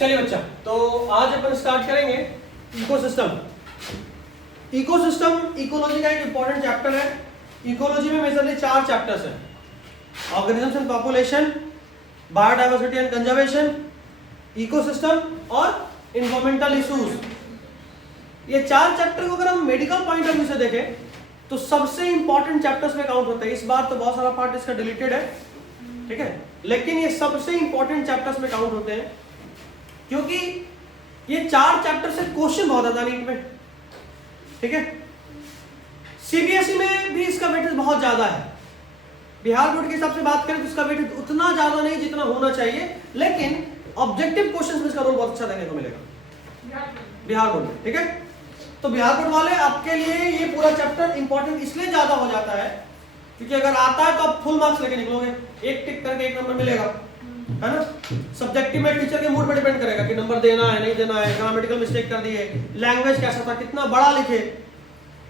चलिए बच्चा, तो आज अपन स्टार्ट करेंगे इकोसिस्टम। इकोसिस्टम इकोलॉजी का एक इंपॉर्टेंट चैप्टर है। इकोलॉजी में मेजरली 4 चैप्टर्स हैं: organisms and population, biodiversity and conservation, ecosystem और इन्वायरमेंटल इश्यूज। ये 4 चैप्टर को अगर हम मेडिकल पॉइंट ऑफ व्यू से देखें तो सबसे इंपॉर्टेंट चैप्टर्स में काउंट होते हैं। इस बार तो बहुत सारा पार्ट इसका डिलीटेड है, ठीक है, लेकिन ये सबसे इंपॉर्टेंट चैप्टर्स में काउंट होते हैं क्योंकि ये 4 चैप्टर से क्वेश्चन बहुत आता नीट में, ठीक है। सीबीएसई में भी इसका वेटेज बहुत ज्यादा है। बिहार बोर्ड के हिसाब से बात करें तो इसका वेटेज उतना ज्यादा नहीं जितना होना चाहिए, लेकिन ऑब्जेक्टिव क्वेश्चंस में इसका रोल बहुत अच्छा देखने को मिलेगा बिहार बोर्ड में, ठीक है। तो बिहार बोर्ड वाले आपके लिए ये पूरा चैप्टर इंपॉर्टेंट इसलिए ज्यादा हो जाता है क्योंकि अगर आता है तो आप फुल मार्क्स लेके निकलोगे, एक टिक करके 1 नंबर मिलेगा, है ना। सब्जेक्टिव में टीचर के मूड पे डिपेंड करेगा कि नंबर देना है नहीं देना है, ग्रामेटिकल मिस्टेक कर दिए, लैंग्वेज कैसा था, कितना बड़ा लिखे।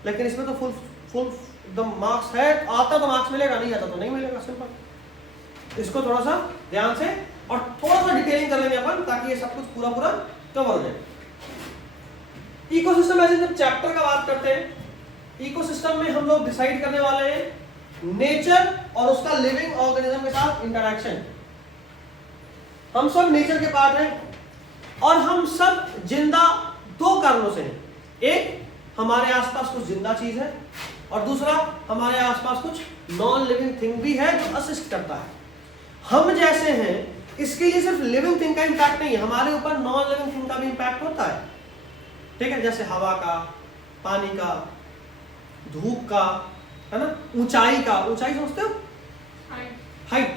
लेकिन इसमें तो फुल एकदम मार्क्स है, आता तो मार्क्स मिलेगा, नहीं आता तो नहीं मिलेगा, सिंपल। इसको थोड़ा सा ध्यान से और थोड़ा सा डिटेलिंग कर लेंगे अपन ताकि ये सब कुछ पूरा कवर हो जाए। इकोसिस्टम ऐसे जब चैप्टर का बात करते हैं, इकोसिस्टम में हम लोग डिसाइड करने वाले हैं नेचर और उसका लिविंग ऑर्गेनिज्म के साथ इंटरेक्शन। हम सब नेचर के पार्ट हैं और हम सब जिंदा 2 कारणों से हैं। एक, हमारे आसपास कुछ जिंदा चीज है और दूसरा, हमारे आसपास कुछ नॉन लिविंग थिंग भी है जो असिस्ट करता है। हम जैसे हैं इसके लिए सिर्फ लिविंग थिंग का इंपैक्ट नहीं है, हमारे ऊपर नॉन लिविंग थिंग का भी इंपैक्ट होता है, ठीक है। जैसे हवा का, पानी का, धूप का, है ना, ऊंचाई का। ऊंचाई समझते हो? हाइट।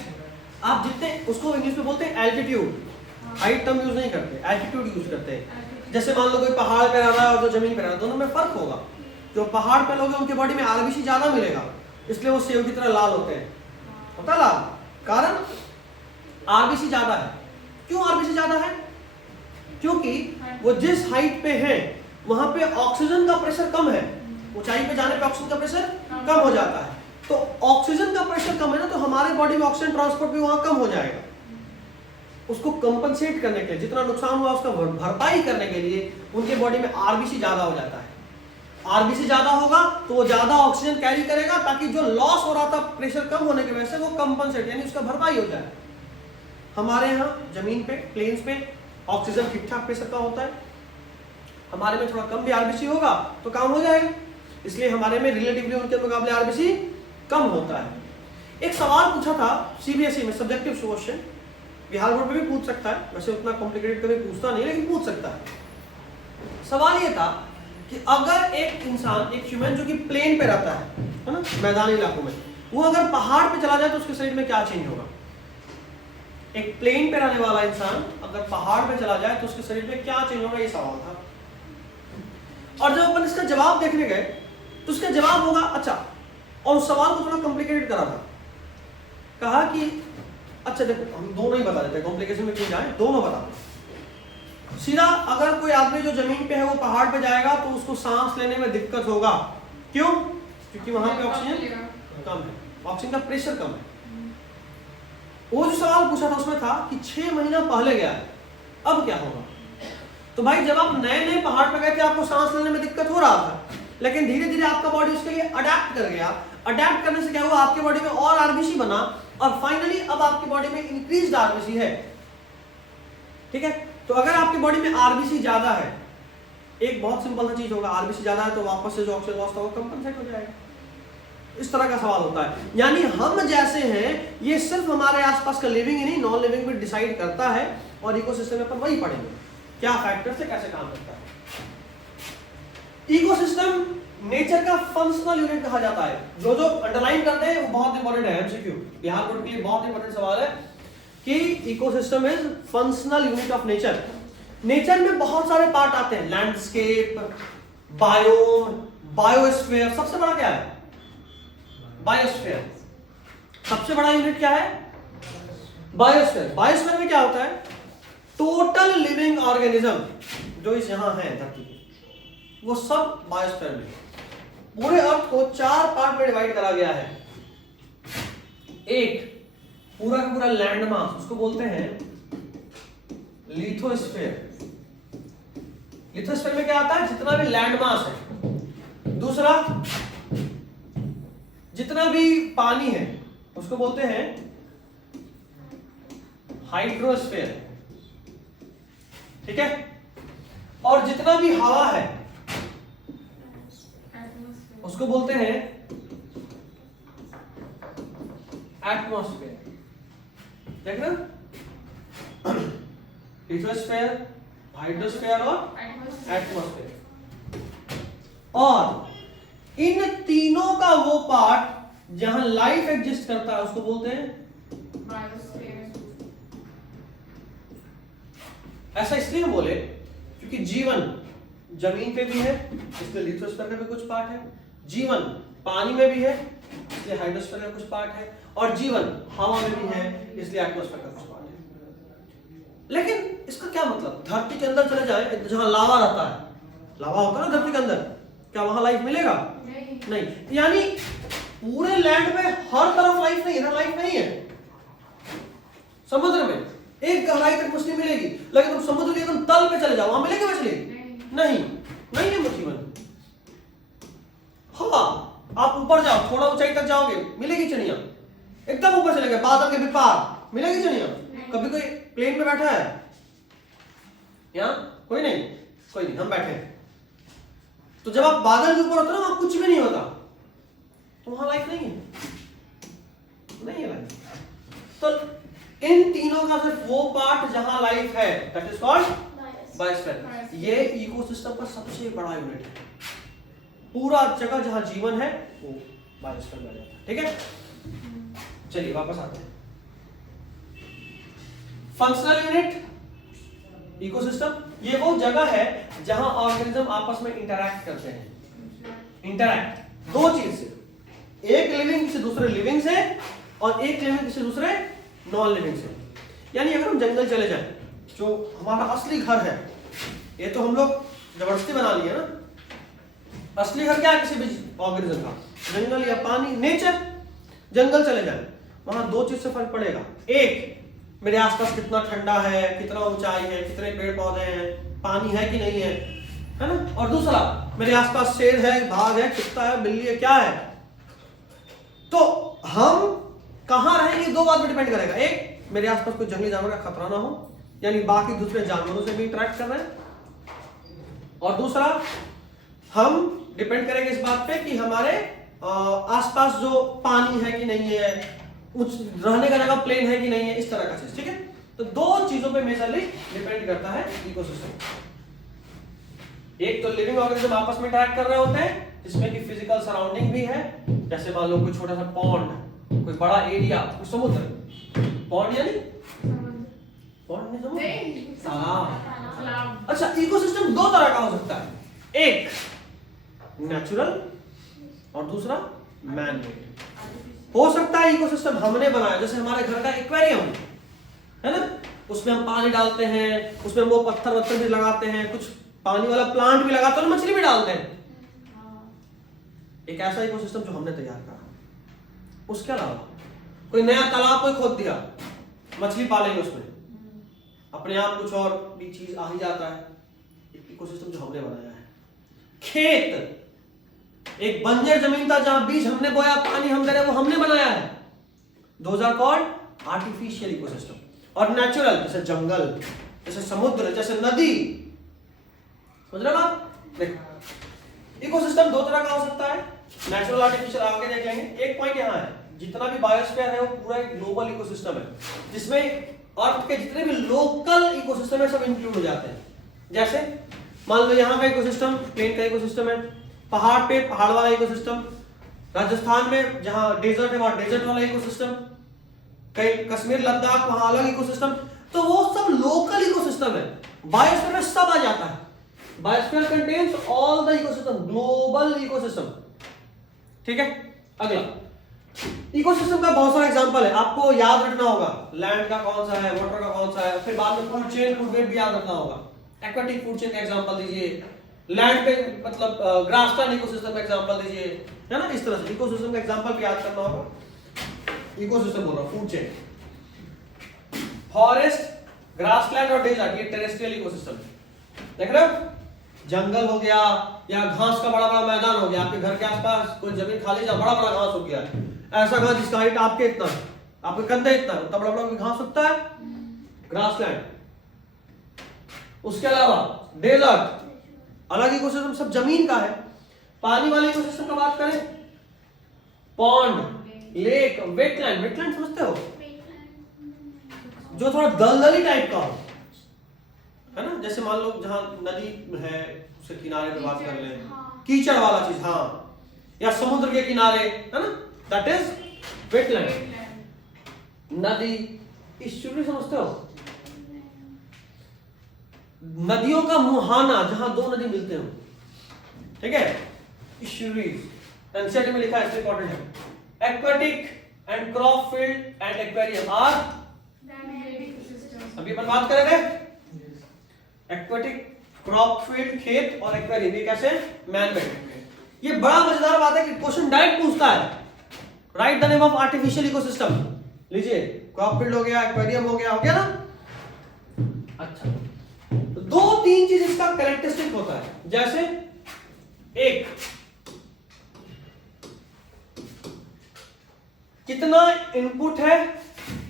आप जितने, उसको इंग्लिश में बोलते हैं एल्टीट्यूड। हाइट टर्म यूज नहीं करते, एल्टीट्यूड यूज करते हैं। जैसे मान लो कोई पहाड़ पे रह रहा है और जो जमीन पे रह रहा है, दोनों में फर्क होगा। जो पहाड़ पे लोग हैं उनके बॉडी में आरबीसी ज्यादा मिलेगा, इसलिए वो सेव की तरह लाल होते हैं। होता लाल, कारण आरबीसी ज्यादा है। क्यों आरबीसी ज्यादा है? क्योंकि वो जिस हाइट पे है वहां पे ऑक्सीजन का प्रेशर कम है। ऊंचाई पे जाने पे ऑक्सीजन का प्रेशर कम हो जाता है, तो ऑक्सीजन का प्रेशर कम है ना, तो हमारे बॉडी में ऑक्सीजन ट्रांसपोर्ट भी वहां कम हो जाएगा। उसको कंपनसेट करने के लिए, जितना नुकसान हुआ उसका भरपाई करने के लिए उनके बॉडी में आरबीसी ज्यादा हो जाता है। आरबीसी ज्यादा होगा तो वो ज्यादा ऑक्सीजन कैरी करेगा ताकि जो लॉस हो रहा था प्रेशर कम होने की वजह से वो कंपनसेट यानी उसका भरपाई हो जाए। हमारे यहाँ जमीन पे, प्लेन्स पे ऑक्सीजन ठीक ठाक प्रेशर का होता है, हमारे में थोड़ा कम भी आरबीसी होगा तो काम हो जाएगा, इसलिए हमारे में रिलेटिवली उनके मुकाबले आरबीसी कम होता है। एक सवाल पूछा था सीबीएसई में, सब्जेक्टिव क्वेश्चन, बिहार बोर्ड में भी पूछ सकता है, वैसे उतना कॉम्प्लिकेटेड कभी पूछता नहीं लेकिन पूछ सकता है। सवाल ये था कि अगर एक इंसान, एक ह्यूमन जो कि प्लेन पे रहता है ना, मैदानी इलाकों में, वो अगर पहाड़ पे चला जाए तो उसके शरीर में क्या चेंज होगा? एक प्लेन पे रहने वाला इंसान अगर पहाड़ पे चला जाए तो उसके शरीर में क्या चेंज होगा, ये सवाल था। और जब अपन इसका जवाब देखने गए तो उसका जवाब होगा, अच्छा, और उस सवाल को थोड़ा कॉम्प्लिकेटेड करा था। कहा कि अच्छा देखो, हम दोनों ही बता देते, कॉम्प्लिकेशन में क्यों जाए, दोनों बता दो। सीधा, अगर कोई आदमी जो जमीन पे है वो पहाड़ पे जाएगा तो उसको सांस लेने में दिक्कत होगा। क्यों? क्योंकि वहां पे ऑक्सीजन कम है, ऑक्सीजन का प्रेशर कम है। वो जो सवाल पूछा था उसमें था कि 6 महीना पहले गया है, अब क्या होगा? तो भाई जब आप नए पहाड़ पे गए थे आपको सांस लेने में दिक्कत हो रहा था, लेकिन धीरे धीरे आपका बॉडी उसके लिए अडेप्ट कर गया। अडेप्ट करने से क्या हुआ, आपके बॉडी में और आरबीसी बना और फाइनली अब आपकी बॉडी में इंक्रीज्ड आरबीसी है, ठीक है। तो अगर आपकी बॉडी में आरबीसी ज्यादा है, एक बहुत सिंपल सा चीज होगा, आरबीसी ज्यादा है तो वापस से जो ऑक्सीजन लॉस था वो कंपनसेट हो जाएगा। इस तरह का सवाल होता है। यानी हम जैसे हैं ये सिर्फ हमारे आसपास का लिविंग ही नहीं, नॉन लिविंग भी डिसाइड करता है, और इकोसिस्टम में अपन वही पढ़ेंगे क्या फैक्टर से कैसे काम करता है। इकोसिस्टम नेचर का फंक्शनल यूनिट कहा जाता है। जो अंडरलाइन करते हैं वो बहुत इंपॉर्टेंट है, एमसीक्यू, बिहार बोर्ड के लिए बहुत इंपॉर्टेंट सवाल है कि ecosystem is functional unit of nature. Nature में बहुत सारे पार्ट आते हैं, लैंडस्केप, बायोम, बायोस्फीयर। सबसे बड़ा क्या है? बायोस्फीयर। सबसे बड़ा यूनिट क्या है? बायोस्फीयर। बायोस्फीयर में क्या होता है? टोटल लिविंग ऑर्गेनिज्म जो इस यहां है धरती पे, वो सब बायोस्फीयर में। पूरे अर्थ को 4 पार्ट में डिवाइड करा गया है। एक, पूरा का पूरा लैंड मास, उसको बोलते हैं लिथोस्फीयर। लिथोस्फीयर में क्या आता है? जितना भी लैंड मास है। दूसरा, जितना भी पानी है उसको बोलते हैं हाइड्रोस्फीयर, ठीक है। और जितना भी हवा है उसको बोलते हैं एटमॉस्फेयर। देखना, लिथोस्फीयर, हाइड्रोस्फीयर और एटमॉस्फेयर। और इन तीनों का वो पार्ट जहां लाइफ एग्जिस्ट करता है उसको बोलते हैं बायोस्फीयर। ऐसा इसलिए हम बोले क्योंकि जीवन जमीन पे भी है, इसलिए लिथोस्फीयर में भी कुछ पार्ट है। जीवन पानी में भी है, इसलिए हाइड्रोस्फीयर में कुछ पार्ट है। और जीवन हवा में भी है, इसलिए एटमॉस्फेयर का कुछ पार्ट है। लेकिन इसका क्या मतलब? धरती के अंदर चले जाए जहां लावा रहता है, लावा होता है ना धरती के अंदर, क्या वहां लाइफ मिलेगा? नहीं। यानी पूरे लैंड में हर तरफ लाइफ नहीं है, लाइफ नहीं है। समुद्र में एक गहराई तक मछली मिलेगी, लेकिन तुम समुद्र के एकदम तल पे चले जाओ, वहां मिलेगी मछली? नहीं है जीवन। हाँ, आप ऊपर जाओ, थोड़ा ऊंचाई तक जाओगे, मिलेगी चिड़िया। एकदम ऊपर चले गए, बादल के भी पार, मिलेगी चिड़िया? कभी कोई प्लेन में बैठा है यहाँ? कोई नहीं, हम बैठे हैं। तो जब आप बादल के ऊपर होते हो ना, वहां कुछ भी नहीं होता, तो वहां लाइफ नहीं है लाइफ। तो इन तीनों का सिर्फ वो पार्ट जहां लाइफ है, दैट इज कॉल्ड बायोस्फीयर। ये इकोसिस्टम का सबसे बड़ा यूनिट है। पूरा जगह जहां जीवन है वो बायोस्फीयर में जाता है, ठीक है। चलिए वापस आते हैं। फंक्शनल यूनिट इकोसिस्टम, ये वो जगह है जहां ऑर्गेनिज्म आपस में इंटरैक्ट करते हैं। इंटरैक्ट दो चीज से, एक लिविंग से दूसरे लिविंग से, और एक लिविंग से दूसरे नॉन लिविंग से। यानी अगर हम जंगल चले जाएं, जो हमारा असली घर है, ये तो हम लोग जबरदस्ती बना लिए ना। असली घर क्या है किसी भी ऑर्गेनिज्म का? जंगल या पानी, नेचर। जंगल चले जाएं, वहां दो चीज से फर्क पड़ेगा। एक, मेरे आसपास कितना ठंडा है, कितना ऊंचाई है, कितने पेड़ पौधे हैं, पानी है कि नहीं है ना। और दूसरा, मेरे आसपास शेर है, बाघ है, कुत्ता है, बिल्ली है, क्या है। तो हम कहां रहेंगे, दो बात पे डिपेंड करेगा। एक, मेरे आसपास कोई जंगली जानवर का खतरा ना हो, यानी बाकी दूसरे जानवरों से भी इंटरेक्ट कर रहे हैं। और दूसरा, हम डिपेंड करेंगे इस बात पे कि हमारे आसपास जो पानी है कि नहीं है, रहने का जगह प्लेन है कि नहीं है, इस तरह का चीज, ठीक है। तो दो चीजों पे मेजरली डिपेंड करता है इकोसिस्टम। एक तो लिविंग ऑर्गेनिज्म आपस में इंटरेक्ट कर रहे होते हैं, जिसमें कि फिजिकल सराउंडिंग भी है। जैसे मान लो कोई छोटा सा पॉन्ड, कोई बड़ा एरिया, कोई समुद्र। पॉन्ड यानी पॉन्ड नहीं, समुद्र। हाँ, अच्छा, इकोसिस्टम दो तरह का हो सकता है, एक नेचुरल और दूसरा मैन मेड। हो सकता है इकोसिस्टम हमने बनाया, जैसे हमारे घर का एक्वेरियम है ना, उसमें हम पानी डालते हैं, उसमें हम वो पत्थर वत्थर भी लगाते हैं, कुछ पानी वाला प्लांट भी लगाते हैं, मछली भी डालते हैं। एक ऐसा इकोसिस्टम जो हमने तैयार करा। उसके अलावा कोई नया तालाब कोई खोद दिया, मछली पालेंगे उसमें, अपने आप कुछ और भी चीज आ ही जाता है। इकोसिस्टम जो हमने बनाया है। खेत, एक बंजर जमीन था जहां बीज हमने बोया, पानी हम दे रहे, वो हमने बनाया है। Those are called artificial ecosystem. और नेचुरल, जैसे जंगल, जैसे समुद्र, जैसे नदी। समझ रहे बात? देखो, इकोसिस्टम दो तरह का हो सकता है, नेचुरल, आर्टिफिशियल। आगे देख लेंगे। एक पॉइंट यहाँ है, जितना भी बायोस्फीयर है वो पूरा एक ग्लोबल इकोसिस्टम है, जिसमें अर्थ के जितने भी लोकल इकोसिस्टम है सब इंक्लूड हो जाते हैं। जैसे मान लो यहाँ का इकोसिस्टम प्लेन का इकोसिस्टम है, पहाड़ पे पहाड़ वाला इकोसिस्टम, राजस्थान में जहाँ डेजर्ट है वहाँ डेजर्ट वाला इकोसिस्टम, कहीं कश्मीर लद्दाख वहाँ अलग इकोसिस्टम। तो वो सब लोकल इकोसिस्टम है। बायोस्फीयर में सब आ जाता है। Biosphere contains all the ecosystem, global ecosystem, ठीक है। अगला, इकोसिस्टम का बहुत सारा एग्जांपल है, आपको याद रखना होगा। लैंड का कौन सा है, वाटर का कौन सा है, फिर बाद में फूड चेन, फूड वेब भी याद रखना होगा। एक्वाटिक फूड चेन का एग्जांपल दीजिए, लैंड पे मतलब ग्रासलैंड इकोसिस्टम का एग्जांपल दीजिए, है ना। इस तरह से इकोसिस्टम का एग्जांपल भी याद करना होगा। इकोसिस्टम बोल रहा हूं, फूड चेन, फॉरेस्ट, ग्रासलैंड और डेजर्ट ये टेरेस्ट्रियल इकोसिस्टम देख रहे हो। जंगल हो गया या घास का बड़ा बड़ा मैदान हो गया, आपके घर के आसपास कोई जमीन खाली जा बड़ा बड़ा घास हो गया, ऐसा घास जिसका हाइट आपके इतना है, आपके कंधे इतना है, उतना बड़ा बड़ा घास उगता है, ग्रासलैंड। उसके अलावा डेजर्ट अलग इकोसिस्टम, सब जमीन का है। पानी वाले इकोसिस्टम का बात करें, पॉन्ड, लेक, वेटलैंड। वेटलैंड समझते हो, जो थोड़ा दलदली टाइप का हो, है ना, जैसे मान लो जहां नदी है उसके किनारे पे बात कर ले, कीचड़ वाला चीज, हाँ, या समुद्र के किनारे, है ना, दैट इज वेटलैंड। नदी, इस्चुरी समझते हो, नदियों का मुहाना जहां दो नदी मिलते हो, ठीक है, इस्चुरीज। एनसीईआरटी में लिखा है, इंपॉर्टेंट है। Aquatic and crop field and aquarium are, अभी अपन बात करेंगे एक्वेटिक, क्रॉप फील्ड खेत, और एक्वेरियम ये कैसे मैन मेड। ये बड़ा मजेदार बात है कि क्वेश्चन डायरेक्ट पूछता है, right the name of artificial ecosystem. लीजिए, क्रॉप फील्ड हो गया, एक्वेरियम हो गया ना। अच्छा, तो दो तीन चीज इसका कैरेक्टरिस्टिक होता है, जैसे एक, कितना इनपुट है,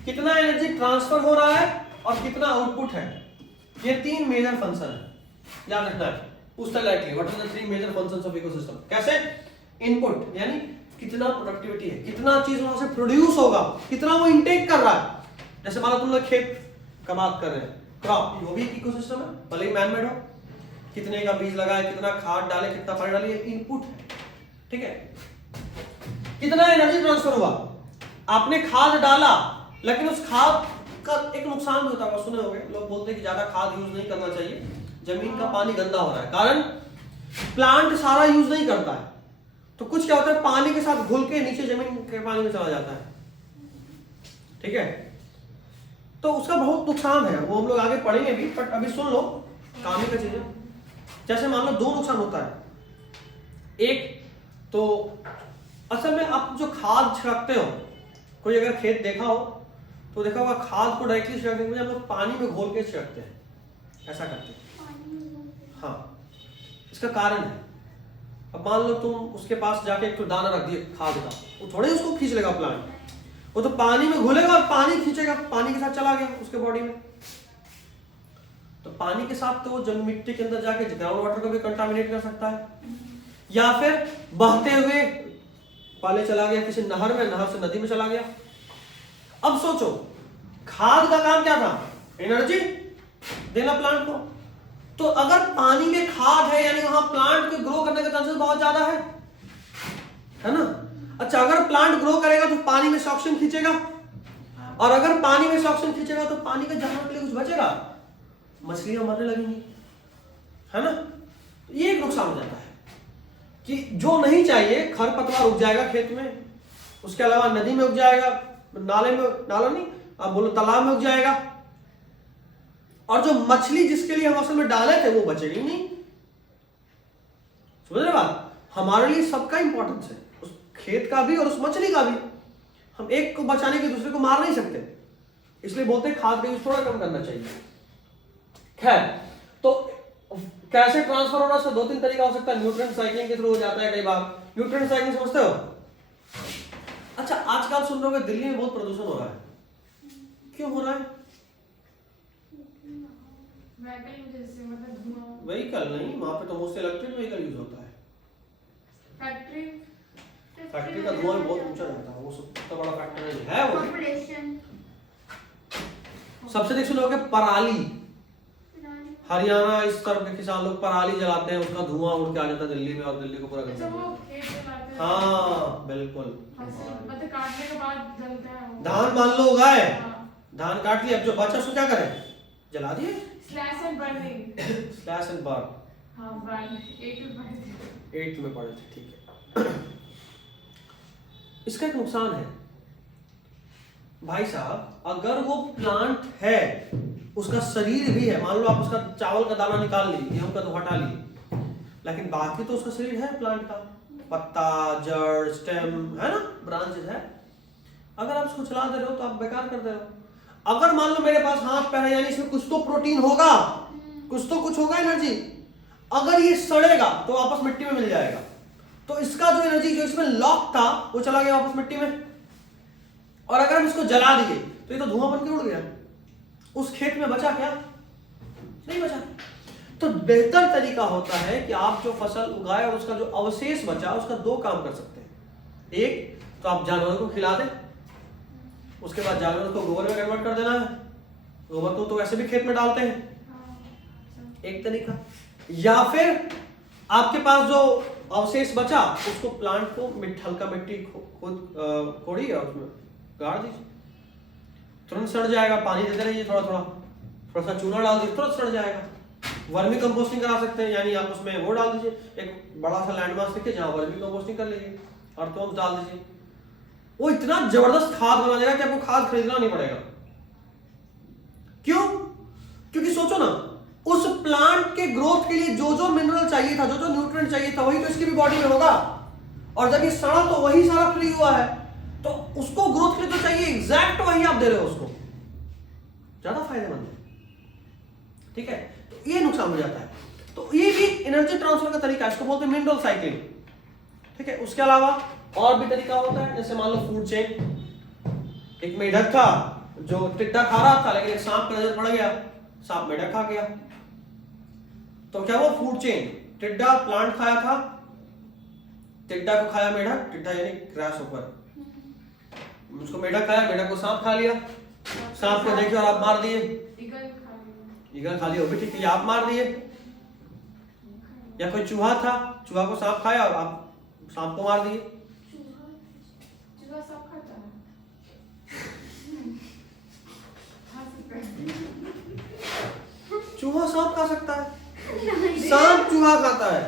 कितना एनर्जी ट्रांसफर हो रहा है, और कितना आउटपुट है। ये तीन मेजर फंक्शन है, याद रखना है। पूछता directly, what are the three major functions of ecosystem. कैसे, इनपुट यानी कितना प्रोडक्टिविटी है, कितना चीज वहां से प्रोड्यूस होगा, कितना वो इनटेक कर रहा है। जैसे मान लो तुम लोग खेत का बात कर रहे हैं, क्रॉप, वो भी इकोसिस्टम है, भले ही मैन मेड हो। कितने का बीज लगाए, कितना खाद डाले, कितना पानी डाले, इनपुट है, ठीक है। कितना एनर्जी ट्रांसफर हुआ, आपने खाद डाला, लेकिन उस खाद का एक नुकसान भी होता है, सुने होंगे, लोग बोलते हैं कि ज्यादा खाद यूज नहीं करना चाहिए, जमीन का पानी गंदा हो रहा है, कारण प्लांट सारा यूज नहीं करता है, तो कुछ क्या होता है, पानी के साथ घुल के नीचे जमीन के पानी में चला जाता है, ठीक है। तो उसका बहुत नुकसान है, वो हम लोग आगे पढ़ेंगे भी, बट अभी सुन लो, काम ही का चीज है। जैसे मान लो दो नुकसान होता है। एक तो असल में आप जो खाद छिड़कते हो, कोई अगर खेत देखा हो तो देखा होगा, खाद को डायरेक्टली छिड़कने के बजाय हम लोग पानी में घोल के छिड़कते हैं, ऐसा करते हैं। हाँ, इसका कारण है, अब मान लो तुम उसके पास जाके एक तो दाना रख दिए खाद का, वो थोड़े ही उसको खींच लेगा प्लांट, वो तो पानी में घुलेगा और पानी खींचेगा, पानी के साथ चला गया उसके बॉडी में। तो पानी के साथ तो वो जब मिट्टी के अंदर जाके ग्राउंड वाटर को भी कंटामिनेट कर सकता है, या फिर बहते हुए पहले चला गया किसी नहर में, नहर से नदी में चला गया। अब सोचो, खाद का काम क्या था, एनर्जी देना प्लांट को, तो अगर पानी में खाद है यानी वहां प्लांट के ग्रो करने के चांसेस बहुत ज्यादा है ना। अच्छा, अगर प्लांट ग्रो करेगा तो पानी में से ऑक्सीजन खींचेगा, और अगर पानी में से ऑक्सीजन खींचेगा तो पानी का जानवर के लिए कुछ बचेगा, मछलियां मरने लगेंगी, है ना। ये एक नुकसान हो जाता है कि जो नहीं चाहिए, खरपतवार उग जाएगा खेत में, उसके अलावा नदी में उग जाएगा, नाले में, नाला नहीं आप बोलो तालाब में उग जाएगा, और जो मछली जिसके लिए हम असल में डाले थे वो बचेगी नहीं। समझ रहे बात, हमारे लिए सबका इंपॉर्टेंस है, उस खेत का भी और उस मछली का भी। हम एक को बचाने के दूसरे को मार नहीं सकते, इसलिए बोलते हैं खाद का यूज थोड़ा कम करना चाहिए। खैर, तो कैसे ट्रांसफर होना, उसका दो तीन तरीका हो सकता है। न्यूट्रिएंट साइक्लिंग के थ्रू हो जाता है कई बार। न्यूट्रिएंट साइक्लिंग समझते हो? अच्छा, आजकल सुन रहे हो दिल्ली में बहुत प्रदूषण हो रहा है, क्यों हो रहा है? व्हीकल नहीं, वहां पे तो मोस्ट इलेक्ट्रिक व्हीकल यूज होता है। फैक्ट्री का धुआं भी बहुत ऊंचा रहता है, वो सबसे बड़ा फैक्टर है वो। सबसे देख सुनोगे पराली, हरियाणा इस तरफ के किसान लोग पराली जलाते हैं, उसका धुआं उड़ के आ जाता है दिल्ली में और दिल्ली को पूरा गंदा कर देता है। हाँ बिल्कुल, काटने के बाद जलता है वो। धान मान लो उगाए, धान काट लिया, अब जो बचा उसको क्या करें, जला दिए। Slash and burning, slash and burn, हाँ बर्न, 8th में पढ़े थे, ठीक है। इसका एक नुकसान है भाई साहब, अगर वो प्लांट है, उसका शरीर भी है, मान लो आप उसका चावल का दाना निकाल ली, गेहूं का तो हटा ली, लेकिन बाकी तो उसका शरीर है प्लांट का, पत्ता, जड़, स्टेम, है ना, ब्रांचेस है। अगर आप उसको चला दे रहे हो तो आप बेकार कर दे रहे हो। अगर मान लो मेरे पास हाथ पैर है, यानी इसमें कुछ तो प्रोटीन होगा, कुछ होगा एनर्जी। अगर ये सड़ेगा तो वापस मिट्टी में मिल जाएगा, तो इसका जो एनर्जी जो इसमें लॉक था वो चला गया वापस मिट्टी में। और अगर हम इसको जला दिए तो ये तो धुआं बन के उड़ गया, उस खेत में बचा क्या? नहीं बचा। तो बेहतर तरीका होता है कि आप जो फसल उगाए और उसका जो अवशेष बचा उसका दो काम कर सकते हैं। एक तो आप जानवरों को खिला दें, उसके बाद जानवरों को गोबर में कन्वर्ट कर देना है, गोबर को तो वैसे भी खेत में डालते हैं, एक तरीका। या फिर आपके पास जो अवशेष बचा उसको प्लांट को हल्का मिट्टी खुद कोड़ी और उसमें गाड़ दीजिए, तुरंत सड़ जाएगा। पानी देते रहिए, थोड़ा सा चूना डाल दीजिए, तुरंत सड़ जाएगा। वर्मी कंपोस्टिंग करा सकते हैं, यानी आप उसमें वो डाल दीजिए, एक बड़ा सा लैंड मास रखिए जहां वर्मी कंपोस्टिंग कर लीजिए और तो डाल दीजिए, वो इतना जबरदस्त खाद बना देगा कि आपको खाद खरीदना नहीं पड़ेगा। क्यों? क्योंकि सोचो ना, उस प्लांट के ग्रोथ के लिए जो जो मिनरल चाहिए था, जो जो न्यूट्रिएंट चाहिए था, वही तो इसकी भी बॉडी में होगा। और जब ये सड़ा तो वही सारा फ्री हुआ है, तो उसको ग्रोथ के लिए तो चाहिए एग्जैक्ट वही आप दे रहे हो उसको, ज्यादा फायदेमंद है। ठीक है, तो ये नुकसान हो जाता है। तो ये भी एनर्जी ट्रांसफर का तरीका है, इसको बोलते हैं मिनरल साइक्लिंग। ठीक है, उसके अलावा और भी तरीका होता है, जैसे मान लो फूड चेन। एक मेढक था जो टिड्डा खा रहा था, लेकिन एक सांप की नजर पड़ गया, सांप मेढक खा गया, तो क्या वो फूड चेन, टिड्डा प्लांट खाया था, टिड्डा को खाया मेढक, टिड्डा यानी ग्रास ऊपर, उसको मेढक खाया, मेढक को सांप खा लिया, सांप को देखिए और आप मार दिए, ईगल खा लिया, वो भी ठीक है, आप मार दिए। या कोई चूहा था, चूहा को सांप खाया और आप सांप को मार दिए। चूहा सांप खा सकता है, सांप चूहा खाता है।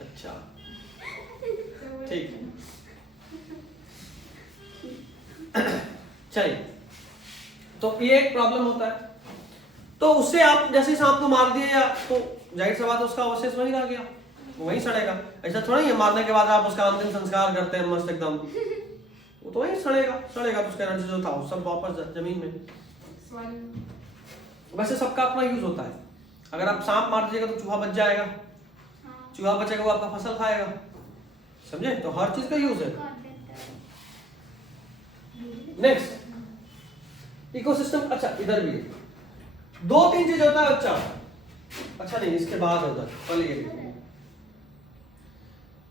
अच्छा ठीक है, चलिए, तो ये एक प्रॉब्लम होता है। तो उससे आप जैसे सांप को मार दिए, या तो जाहिर सी बात है उसका अवशेष वहीं रह गया, वो वहीं सड़ेगा। ऐसा थोड़ा ही है मारने के बाद आप उसका अंतिम संस्कार करते हैं मस्त एकदम, वो तो वहीं सड़ेगा, तो उसका एनर्जी जो था वो सब वापस जमीन में। वैसे सबका अपना यूज होता है, अगर आप सांप मार दीजिएगा तो चूहा बच जाएगा, चूहा बचेगा वो आपका फसल खाएगा, समझे? तो हर चीज का यूज है। Next ecosystem. अच्छा इधर भी दो तीन चीज होता है बच्चा, अच्छा नहीं इसके बाद उधर पहले ये